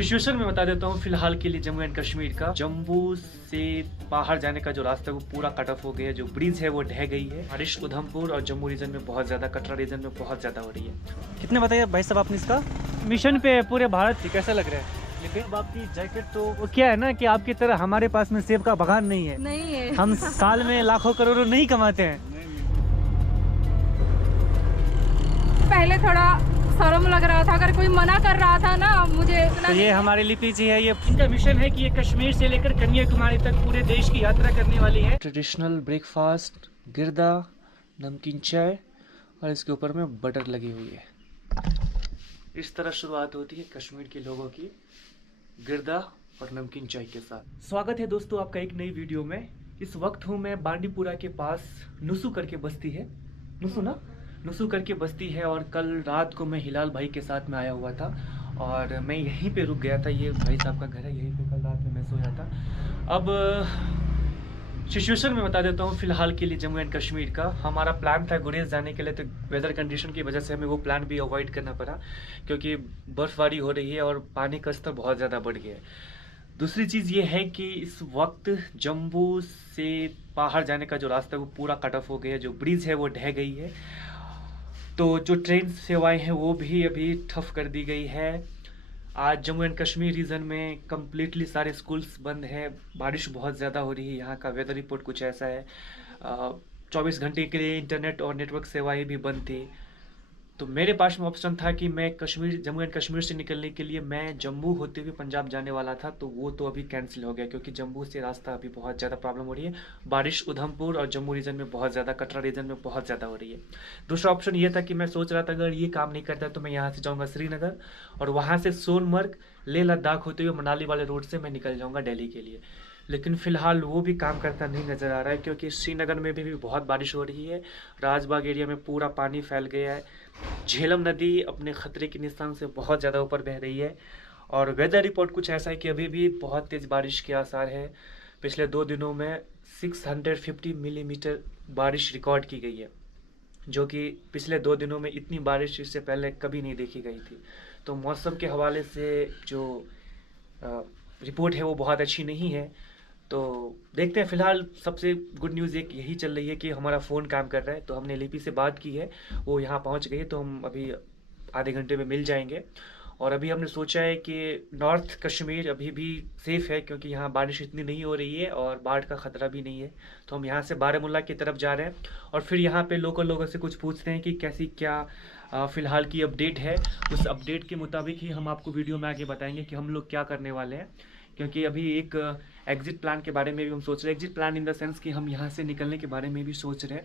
Situation में बता देता हूँ फिलहाल के लिए जम्मू एंड कश्मीर का। जम्मू से बाहर जाने का जो रास्ता है वो पूरा कट ऑफ हो गया है। जो ब्रिज है वो ढह गई है। बारिश उधमपुर और जम्मू रीजन में बहुत ज्यादा, कटरा रीजन में बहुत ज्यादा हो रही है। कितने बताइए भाई साहब आपने इसका मिशन पे पूरे भारत से कैसा लग रहा है? लेकिन अब आपकी जैकेट तो वो क्या है ना कि आपकी तरह हमारे पास में सेब का बगान नहीं है। नहीं है। हम साल में लाखों करोड़ों नहीं कमाते हैं। पहले थोड़ा शर्म लग रहा था, अगर कोई मना कर रहा था ना मुझे। तो ये हमारी लिपि जी है, ये इनका मिशन है कि ये कश्मीर से लेकर कन्याकुमारी तक पूरे देश की यात्रा करने वाली है। ट्रेडिशनल ब्रेकफास्ट, गिरदा, नमकीन चाय और इसके ऊपर में बटर लगी हुई है। इस तरह शुरुआत होती है कश्मीर के लोगों की गिरदा और नमकीन चाय के साथ। स्वागत है दोस्तों आपका एक नई वीडियो में। इस वक्त हूँ मैं बांडीपुरा के पास, नुसू करके बस्ती है, नुसू करके बस्ती है। और कल रात को मैं हिलाल भाई के साथ में आया हुआ था और मैं यहीं पे रुक गया था। ये भाई साहब का घर है, यहीं पे कल रात में मैं सोया था। अब सिचुएशन में बता देता हूँ फिलहाल के लिए जम्मू एंड कश्मीर का। हमारा प्लान था गुरेज जाने के लिए, तो वेदर कंडीशन की वजह से हमें वो प्लान भी अवॉइड करना पड़ा क्योंकि बर्फबारी हो रही है और पानी का स्तर बहुत ज़्यादा बढ़ गया है। दूसरी चीज़ ये है कि इस वक्त जम्मू से बाहर जाने का जो रास्ता है वो पूरा कट ऑफ हो गया है। जो ब्रिज है वो ढह गई है, तो जो ट्रेन सेवाएं हैं वो भी अभी ठप कर दी गई है। आज जम्मू एंड कश्मीर रीजन में कम्प्लीटली सारे स्कूल्स बंद हैं। बारिश बहुत ज़्यादा हो रही है। यहाँ का वेदर रिपोर्ट कुछ ऐसा है। 24 घंटे के लिए इंटरनेट और नेटवर्क सेवाएं भी बंद थी। तो मेरे पास में ऑप्शन था कि मैं जम्मू एंड कश्मीर से निकलने के लिए मैं जम्मू होते हुए पंजाब जाने वाला था, तो वो तो अभी कैंसिल हो गया क्योंकि जम्मू से रास्ता अभी बहुत ज़्यादा प्रॉब्लम हो रही है। बारिश उधमपुर और जम्मू रीजन में बहुत ज़्यादा, कटरा रीजन में बहुत ज़्यादा हो रही है। दूसरा ऑप्शन ये था कि मैं सोच रहा था अगर ये काम नहीं करता तो मैं यहाँ से जाऊँगा श्रीनगर और वहाँ से सोनमर्ग, लेह लद्दाख होते हुए मनाली वाले रोड से मैं निकल जाऊँगा दिल्ली के लिए। लेकिन फिलहाल वो भी काम करता नहीं नज़र आ रहा है क्योंकि श्रीनगर में भी बहुत बारिश हो रही है। राजबाग एरिया में पूरा पानी फैल गया है। झेलम नदी अपने खतरे के निशान से बहुत ज़्यादा ऊपर बह रही है और वेदर रिपोर्ट कुछ ऐसा है कि अभी भी बहुत तेज़ बारिश के आसार है। पिछले 2 दिनों में 650 मिलीमीटर बारिश रिकॉर्ड की गई है, जो कि पिछले 2 दिनों में इतनी बारिश इससे पहले कभी नहीं देखी गई थी। तो मौसम के हवाले से जो रिपोर्ट है वो बहुत अच्छी नहीं है। तो देखते हैं। फिलहाल सबसे गुड न्यूज़ एक यही चल रही है कि हमारा फ़ोन काम कर रहा है। तो हमने लिपि से बात की है, वो यहाँ पहुँच गई है, तो हम अभी आधे घंटे में मिल जाएंगे। और अभी हमने सोचा है कि नॉर्थ कश्मीर अभी भी सेफ़ है क्योंकि यहाँ बारिश इतनी नहीं हो रही है और बाढ़ का ख़तरा भी नहीं है। तो हम यहाँ से बारामूला की तरफ जा रहे हैं और फिर यहाँ पे लोकल लोगों से कुछ पूछते हैं कि कैसी क्या फ़िलहाल की अपडेट है। उस अपडेट के मुताबिक ही हम आपको वीडियो में आगे बताएंगे कि हम लोग क्या करने वाले हैं। क्योंकि अभी एक एग्जिट प्लान के बारे में भी हम सोच रहे हैं। Exit plan in the sense कि हम यहाँ से निकलने के बारे में भी सोच रहे हैं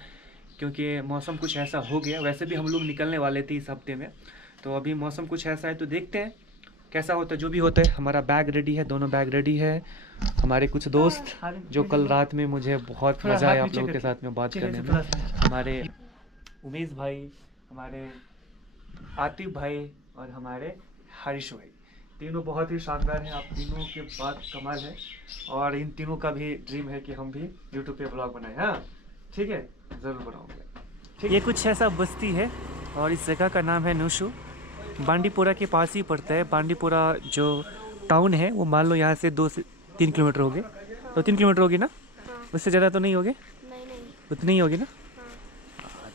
क्योंकि मौसम कुछ ऐसा हो गया। वैसे भी हम लोग निकलने वाले थे इस हफ्ते में, तो अभी मौसम कुछ ऐसा है। तो देखते हैं कैसा होता है। जो भी होता है, हमारा बैग रेडी है, दोनों बैग रेडी है। हमारे कुछ दोस्त जो कल रात में मुझे बहुत मज़ा आया आप लोगों के साथ में बात करने में, हमारे उमेश भाई, हमारे आतिफ भाई और हमारे हरीश भाई, तीनों बहुत ही शानदार हैं। आप तीनों के बात कमाल है और इन तीनों का भी ड्रीम है कि हम भी यूट्यूब पे ब्लॉग बनाएं। हाँ ठीक है, ज़रूर बनाऊंगा। ये कुछ ऐसा बस्ती है और इस जगह का नाम है नुसू। बांडीपुरा के पास ही पड़ता है। बांडीपुरा जो टाउन है वो मान लो यहाँ से 2 से 3 किलोमीटर हो गए। 2-3 किलोमीटर होगी ना? उससे ज़्यादा तो नहीं होगे? नहीं। उतनी ही होगी ना?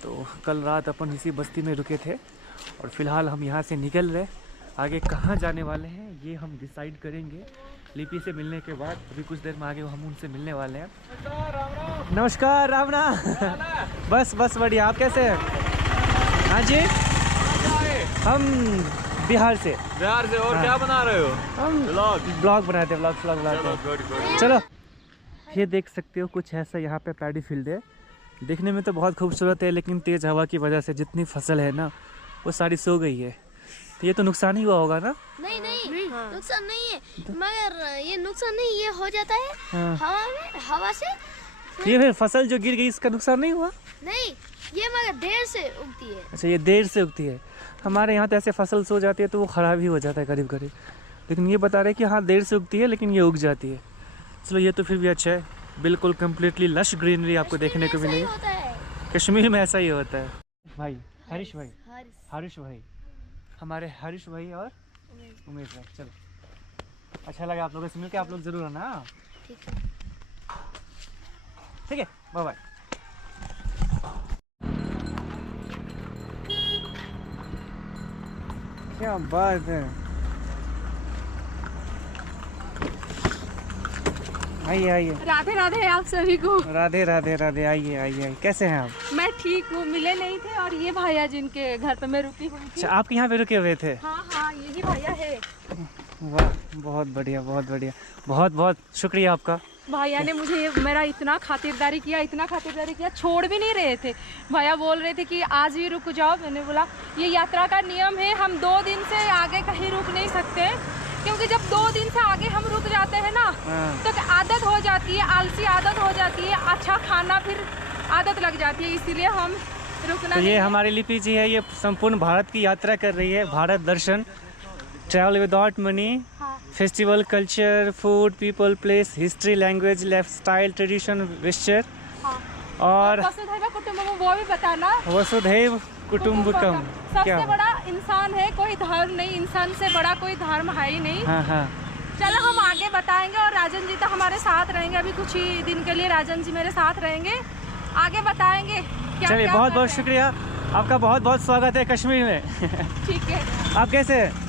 तो कल रात अपन इसी बस्ती में रुके थे और फिलहाल हम यहाँ से निकल रहे। आगे कहाँ जाने वाले हैं ये हम डिसाइड करेंगे लिपि से मिलने के बाद। अभी कुछ देर में आगे हम उनसे मिलने वाले हैं। नमस्कार, राम राम। बस बढ़िया। आप कैसे हैं? हाँ जी, हम बिहार से। और हाँ। क्या बना रहे हो? हम ब्लॉग बनाते हैं, ब्लॉग बनाते हैं। चलो, ये देख सकते हो कुछ ऐसा यहाँ पे पैडी फील्ड है। देखने में तो बहुत खूबसूरत है लेकिन तेज़ हवा की वजह से जितनी फसल है ना वो सारी सो गई है। तो ये तो नुकसान ही हुआ होगा ना? नहीं नुकसान नहीं है, मगर ये नुकसान नहीं, ये हो जाता है हाँ। हवा से। ये फिर फसल जो गिर गई इसका नुकसान नहीं हुआ? नहीं, ये मगर देर से उगती है। अच्छा, ये देर से उगती है। हमारे यहाँ तो ऐसे फसल सो जाती है तो वो ख़राब ही हो जाता है करीब, लेकिन ये बता रहे कि हाँ देर से उगती है लेकिन ये उग जाती है। चलो, ये तो फिर भी अच्छा है। बिल्कुल कम्प्लीटली लश ग्रीनरी आपको देखने को मिलेगी। कश्मीर में ऐसा ही होता है। भाई हरीश भाई, हरीश भाई, हमारे हरीश भाई और उमेश भाई। चलो अच्छा लगा आप लोगों से मिलकर, आप लोग जरूर आना। ठीक है। ठीक है, बाय बाय। क्या बात है, आइए आइए। राधे राधे आप सभी को। राधे राधे राधे, आइए आइए आइए। कैसे हैं आप? मैं ठीक हूँ, मिले नहीं थे और ये भैया जिनके घर पे मैं रुकी हुई थी। अच्छा, आप यहाँ पे रुके हुए थे? हाँ हाँ, यही भैया है। वाह, बहुत बढ़िया बहुत बढ़िया, बहुत बहुत शुक्रिया आपका। भैया ने मुझे मेरा इतना खातिरदारी किया, छोड़ भी नहीं रहे थे। भैया बोल रहे थे कि आज ही रुक जाओ। मैंने बोला ये यात्रा का नियम है, हम 2 दिन से आगे कहीं रुक नहीं सकते, क्योंकि जब 2 दिन से आगे हम रुक जाते हैं ना तो आदत हो जाती है, आलसी आदत हो जाती है, अच्छा खाना फिर आदत लग जाती है, इसीलिए हम रुकना। तो ये हमारी लिपि जी है, ये संपूर्ण भारत की यात्रा कर रही है, भारत दर्शन, travel without money, festival, culture, food, people, place, history, language, lifestyle, tradition, विश्चर और वसुधैव कुटुंबकम, वो भी बताना। वसुधैव कुटुंबकम सबसे बड़ा इंसान है, कोई धर्म नहीं, इंसान से बड़ा कोई धर्म है ही नहीं। हाँ हाँ। चलो हम आगे बताएंगे, और राजन जी तो हमारे साथ रहेंगे, अभी कुछ ही दिन के लिए राजन जी मेरे साथ रहेंगे, आगे बताएंगे। चलिए, बहुत बहुत शुक्रिया आपका, बहुत बहुत स्वागत है कश्मीर में। ठीक है। आप कैसे हैं?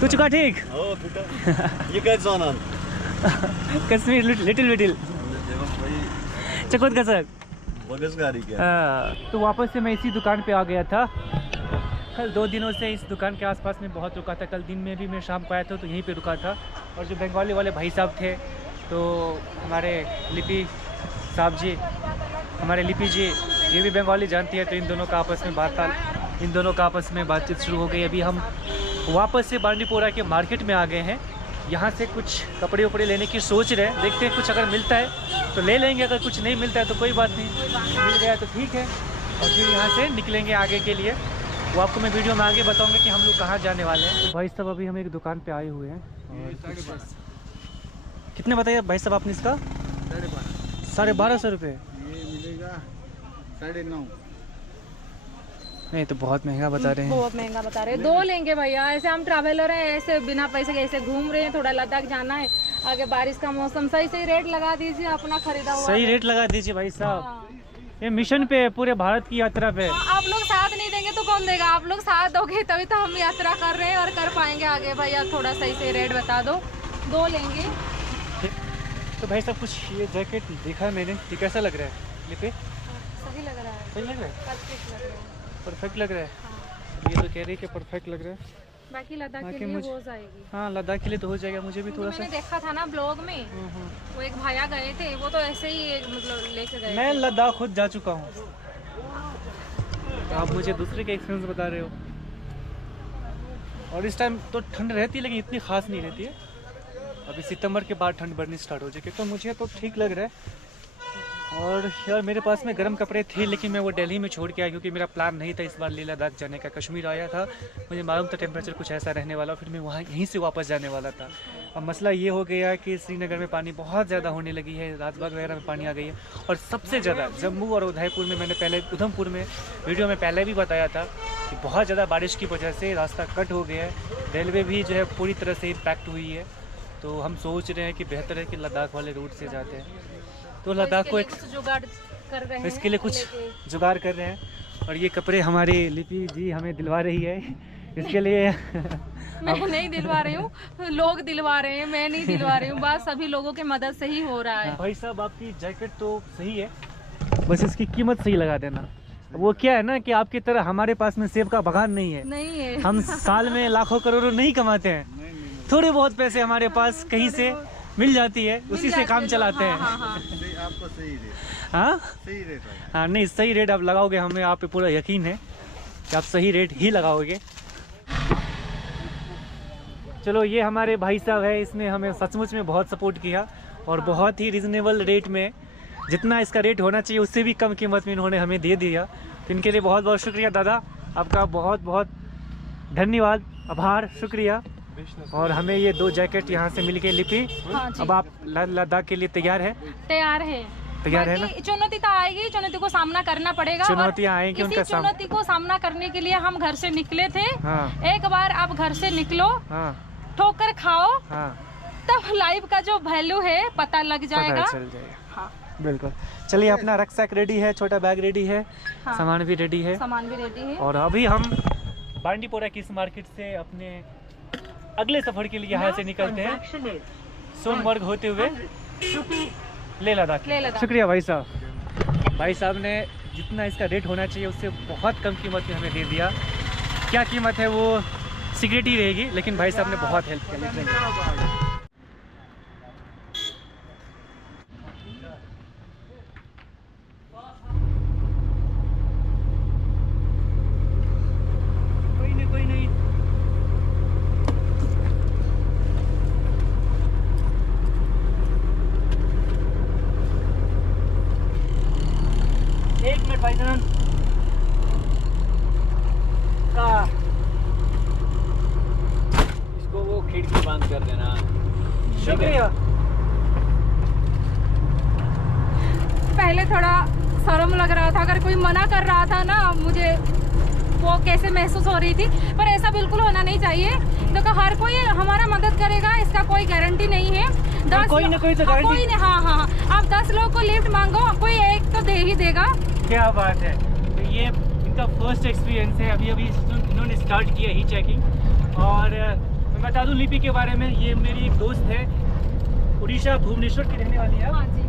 तू चुका ठीक? ये कैसे जाना? कश्मीर लिटिल चकुत का सर। तो वापस से मैं इसी दुकान पे आ गया था। कल 2 दिनों से इस दुकान के आसपास में बहुत रुका था। कल दिन में भी मैं शाम को आया था तो यहीं पे रुका था। और जो बंगाली वाले भाई साहब थे, तो हमारे लिपि साहब जी, हमारे लिपि जी, ये भी बंगाली जानती है, तो इन दोनों का आपस में बातचीत शुरू हो गई। अभी हम वापस से बांडीपोरा के मार्केट में आ गए हैं। यहाँ से कुछ कपड़े उपड़े लेने की सोच रहे हैं, देखते हैं कुछ अगर मिलता है तो ले लेंगे, अगर कुछ नहीं मिलता है तो कोई बात नहीं, मिल गया तो ठीक है। और फिर यहाँ से निकलेंगे आगे के लिए, वो आपको मैं वीडियो में आगे बताऊंगा कि हम लोग कहाँ जाने वाले हैं। तो भाई साहब अभी हम एक दुकान पे आए हुए हैं और कितने बताइए भाई साहब आपने इसका? 1250 रुपये। ये मिलेगा 9.5। नहीं तो बहुत महंगा बता रहे हैं। बहुत महंगा बता रहे हैं। 2 लेंगे भैया, ऐसे हम ट्रैवलर हैं, ऐसे बिना पैसे के ऐसे घूम रहे हैं, थोड़ा लद्दाख जाना है, आगे बारिश का मौसम, सही रेट लगा दीजिए, अपना खरीदा हुआ सही रेट लगा दीजिए भाई साहब। ये मिशन पे है, पूरे भारत की यात्रा पे। आप लोग साथ नहीं देंगे तो कौन देगा? आप लोग साथ दोगे तभी तो हम यात्रा कर रहे हैं और कर पाएंगे आगे। भैया थोड़ा सही से रेट बता दो, 2 लेंगे। तो भाई साहब कुछ ये जैकेट देखा है मैंने, ये कैसा लग रहा है? ये पे सही लग रहा है, सही लग रहा है, परफेक्ट लग रहा है। परफेक्ट लग रहा है। हाँ। ये तो कह रही है कि परफेक्ट लग रहा है। बाकी लद्दाख बाकी के लिए मुझे- हो जाएगी। हाँ, लद्दाख के लिए तो हो जाएगा। मुझे भी थोड़ा सा, मैंने देखा था ना ब्लॉग में, वो एक भैया गए थे, वो तो ऐसे ही एक मतलब लेके गए मैं थे। लद्दाख खुद जा चुका हूँ, आप मुझे दूसरे के एक्सपीरियंस बता रहे हो। और इस टाइम तो ठंड रहती है, लेकिन इतनी खास नहीं रहती है। अभी सितंबर के बाद ठंड बढ़नी स्टार्ट हो जाएगी, तो मुझे तो ठीक लग रहा है। और यार मेरे पास में गर्म कपड़े थे, लेकिन मैं वो दिल्ली में छोड़ के आया, क्योंकि मेरा प्लान नहीं था इस बार लेह लद्दाख जाने का। कश्मीर आया था, मुझे मालूम था टेम्परेचर कुछ ऐसा रहने वाला, फिर मैं वहाँ यहीं से वापस जाने वाला था। अब मसला ये हो गया कि श्रीनगर में पानी बहुत ज़्यादा होने लगी है, राजबाग वगैरह में पानी आ गई है। और सबसे ज़्यादा जम्मू और उदयपुर में, मैंने पहले उधमपुर में वीडियो में पहले भी बताया था कि बहुत ज़्यादा बारिश की वजह से रास्ता कट हो गया है, रेलवे भी जो है पूरी तरह से इम्पैक्ट हुई है। तो हम सोच रहे हैं कि बेहतर है कि लद्दाख वाले रूट से जाते हैं। तो लद्दाख को एक जुगाड़ कर रहे हैं, इसके लिए कुछ जुगाड़ कर रहे हैं। और ये कपड़े हमारी लिपि जी हमें दिलवा रही है, इसके लिए मैं नहीं दिलवा रही हूँ, लोग दिलवा रहे हैं, मैं नहीं दिलवा रही हूँ, बस सभी लोगों की मदद से ही हो रहा है। भाई साहब आपकी जैकेट तो सही है, बस इसकी कीमत सही लगा देना। वो क्या है ना कि आपकी तरह हमारे पास में सेब का बगान नहीं है, नहीं है। हम साल में लाखों करोड़ों नहीं कमाते हैं, थोड़े बहुत पैसे हमारे पास कहीं से मिल जाती है, उसी से काम चलाते हैं। आपको सही रेट, हाँ सही रेट हाँ, नहीं सही रेट आप लगाओगे, हमें आप पे पूरा यकीन है कि आप सही रेट ही लगाओगे। चलो, ये हमारे भाई साहब है, इसने हमें सचमुच में बहुत सपोर्ट किया और बहुत ही रिजनेबल रेट में, जितना इसका रेट होना चाहिए उससे भी कम कीमत में इन्होंने हमें दे दिया। तो इनके लिए बहुत बहुत शुक्रिया दादा, आपका बहुत बहुत धन्यवाद, आभार, शुक्रिया। और हमें ये 2 जैकेट यहाँ से मिल गए लिपि। हाँ जी। अब आप लद्दाख के लिए तैयार है? तैयार है, तैयार है ना? चुनौती तो आएगी, चुनौती को सामना करना पड़ेगा। चुनौतियाँ आएंगी, उनका चुनौती को सामना करने के लिए हम घर से निकले थे। हाँ। एक बार आप घर से निकलो, हाँ ठोकर खाओ, हाँ, लाइफ का जो वैल्यू है पता लग जाएगा। चल जाएगा। हाँ बिल्कुल। चलिए अपना रक्सैक रेडी है, छोटा बैग रेडी है, हाँ। सामान भी रेडी है, सामान भी रेडी है। और अभी हम बांडीपोरा की इस मार्केट से अपने अगले सफर के लिए यहाँ से निकलते हैं, सोनमर्ग होते हुए लेह लद्दाख। शुक्रिया भाई साहब। भाई साहब ने जितना इसका रेट होना चाहिए उससे बहुत कम कीमत में हमें दे दिया। क्या कीमत है वो सीक्रेट ही रहेगी, लेकिन भाई साहब ने बहुत हेल्प किया। कोई नहीं। एक मिनट भाईजान। इसको वो खिड़की बंद कर देना। शुक्रिया। पहले थोड़ा शर्म लग रहा था, अगर कोई मना कर रहा था ना मुझे वो कैसे महसूस हो रही थी, पर ऐसा बिल्कुल होना नहीं चाहिए। देखो हर कोई हमारा मदद करेगा, इसका कोई गारंटी नहीं है। 10 कोई ना कोई तो गारंटी। कोई नहीं। हाँ, आप 10 लोगों को लिफ्ट मांगो, कोई एक तो दे ही देगा। क्या बात है। तो ये इनका फर्स्ट एक्सपीरियंस है, अभी इन्होंने स्टार्ट किया ही चेकिंग। और मैं बता दूं लिपि के बारे में, ये मेरी एक दोस्त है, उड़ीसा भुवनेश्वर की रहने वाली है। हाँ जी।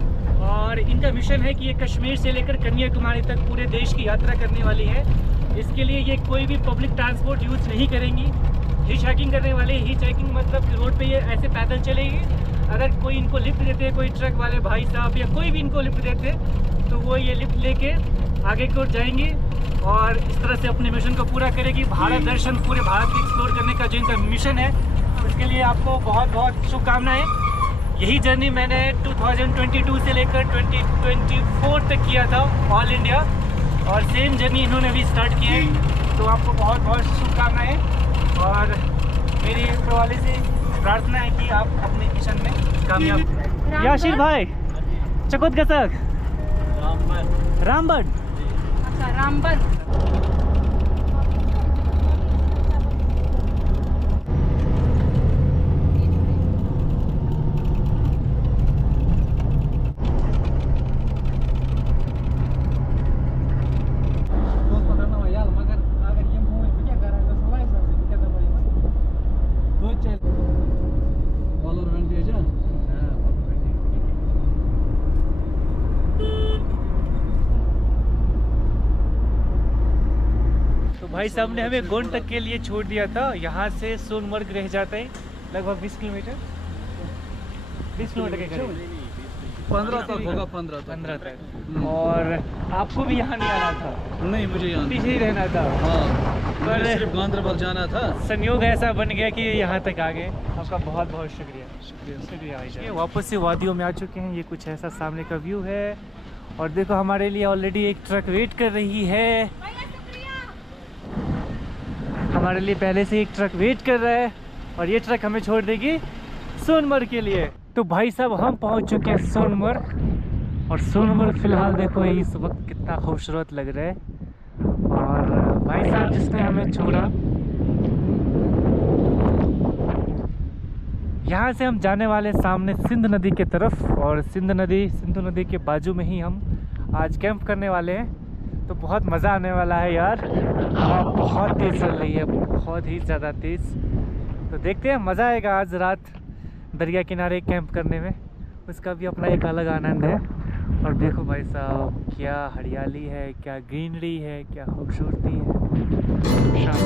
और इनका मिशन है कि ये कश्मीर से लेकर कन्याकुमारी तक पूरे देश की यात्रा करने वाली है। इसके लिए ये कोई भी पब्लिक ट्रांसपोर्ट यूज नहीं करेंगी, हिच हाइकिंग करने वाले। हिच हाइकिंग मतलब रोड पे ये ऐसे पैदल चलेगी। अगर कोई इनको लिफ्ट देते, कोई ट्रक वाले भाई साहब या कोई भी इनको लिफ्ट देते, तो वो ये लिफ्ट लेके आगे की ओर जाएंगे और इस तरह से अपने मिशन को पूरा करेगी। भारत दर्शन, पूरे भारत को एक्सप्लोर करने का जो इनका मिशन है, उसके लिए आपको बहुत बहुत शुभकामनाएं। यही जर्नी मैंने 2022 से लेकर 2024 तक किया था ऑल इंडिया, और सेम जर्नी इन्होंने भी स्टार्ट की है। तो आपको बहुत बहुत शुभकामनाएं, और मेरी ऊपर वाले से प्रार्थना है कि आप अपने मिशन में कामयाब। याशिर भाई चकोत गसक रामबन। अच्छा रामबन। भाई साहब ने हमें गोंड तक के लिए छोड़ दिया था। यहाँ से सोनमर्ग रह जाता है लगभग 20 किलोमीटर, 20 किलोमीटर के करीब। 15 तक होगा, 15 तक। और आपको भी यहाँ नहीं आना था? नहीं, मुझे यहाँ पीछे ही रहना था। हाँ, पर सिर्फ गांधरबल जाना था। संयोग ऐसा बन गया कि यहाँ तक आ गए। आपका बहुत बहुत शुक्रिया। शुक्रिया भाई। वापस से वादियों में आ चुके हैं। ये कुछ ऐसा सामने का व्यू है, और देखो हमारे लिए ऑलरेडी एक ट्रक वेट कर रही है। हमारे लिए पहले से एक ट्रक वेट कर रहा है, और ये ट्रक हमें छोड़ देगी सोनमर्ग के लिए। तो भाई साहब हम पहुंच चुके हैं सोनमर्ग, और सोनमर्ग फिलहाल देखो इस वक्त कितना खूबसूरत लग रहा है। और भाई साहब जिसने हमें छोड़ा, यहाँ से हम जाने वाले सामने सिंध नदी के तरफ, और सिंधु नदी के बाजू में ही हम आज कैंप करने वाले हैं। तो बहुत मज़ा आने वाला है यार। हवा बहुत तेज़ चल रही है, बहुत ही ज़्यादा तेज़। तो देखते हैं, मज़ा आएगा आज रात दरिया किनारे कैंप करने में, उसका भी अपना एक अलग आनंद है। और देखो भाई साहब क्या हरियाली है, क्या ग्रीनरी है, क्या खूबसूरती है। शाम